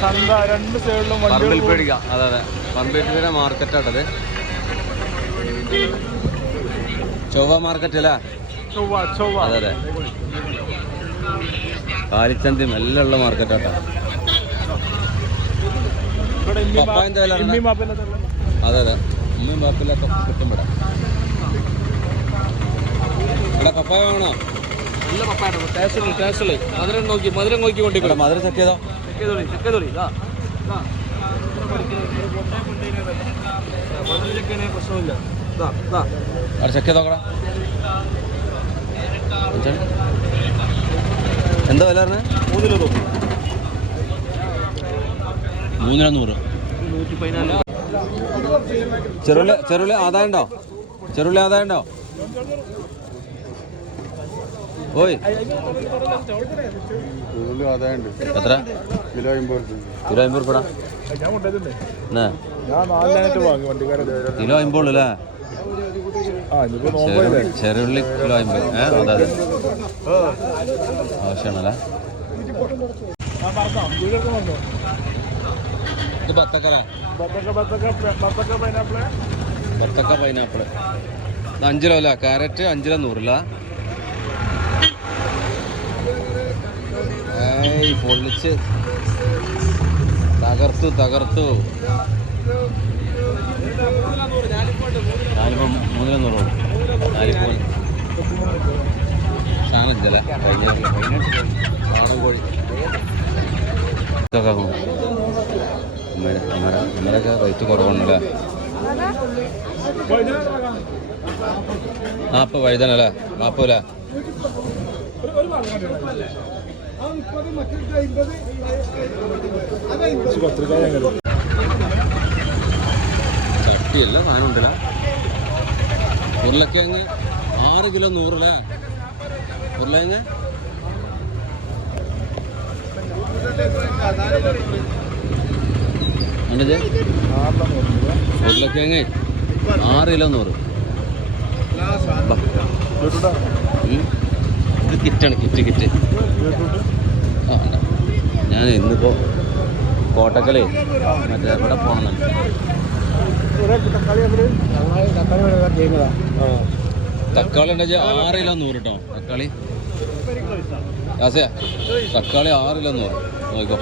ചന്ത രണ്ട് സൈഡിലും പറമ്പിൽ പേടിക്കാം. അതെ അതെ, പറമ്പിൽ മാർക്കറ്റാട്ടത്. ചൊവ്വ മാർക്കറ്റ് അല്ലേ? അതെ അതെ, കാലിച്ചന്തിയും എല്ലാം ഉള്ള മാർക്കറ്റാട്ടാ. അതെ അതെ, ഉമ്മയും ബാപ്പിലൊക്കെ കിട്ടും ഇവിടെ. ഇവിടെ പപ്പായ വേണോ? നല്ല പപ്പായ മധുരം നോക്കി കൊണ്ടിരിക്കണം. മധുരം ചെക്ക് ചെയ്തോ? പ്രശ്നമില്ല. അവിടെ ചെക്ക് ചെയ്തോക്കടാ. എന്താ വില പറഞ്ഞത്? 3 കിലോ 300. ചെറുള്ളി ആദായം ഉണ്ടോ? ചെറുള്ളി ആദായം ഉണ്ടോ? ഓയ് എത്ര? കിലോ 50 രൂപ. കിലോ 50 അല്ലേ? ചെറുള്ളി കിലോ 50. അതെ ആവശ്യമാണല്ലേ. ഇത് ബത്തക്ക പൈനാപ്പിള് 5 കിലോ അല്ല. ക്യാരറ്റ് 5 കിലോ 100 പൊള്ളിച്ച് തകർത്തു. ഞാനിപ്പം 3 കിലോ 100 സാധനം ചില നാടൻ കോഴി അമ്മരൊക്കെ റേറ്റ് കുറവുണ്ടല്ലേ? ഇപ്പം വഴുതനല്ലേ? 40 അല്ലേ? ചട്ടിയല്ല സാധനം ഉണ്ടല്ല. ഉരുളക്കിഴങ്ങ് 6 കിലോ 100 അല്ലേ? ഉരുളക്കിഴങ്ങ് ഉരുളക്കിഴങ്ങ് 6 കിലോ 100. ഇത് കിറ്റാണ്, കിറ്റ്. ആ ഞാൻ ഇന്നിപ്പോൾ കോട്ടക്കലേ മറ്റേ എവിടെ പോകണമെന്നുണ്ട്. തക്കാളി ഉണ്ടെങ്കിൽ 6 കിലോ 100 കേട്ടോ. തക്കാളി തക്കാളി 6 കിലോ 100 നോക്കോ.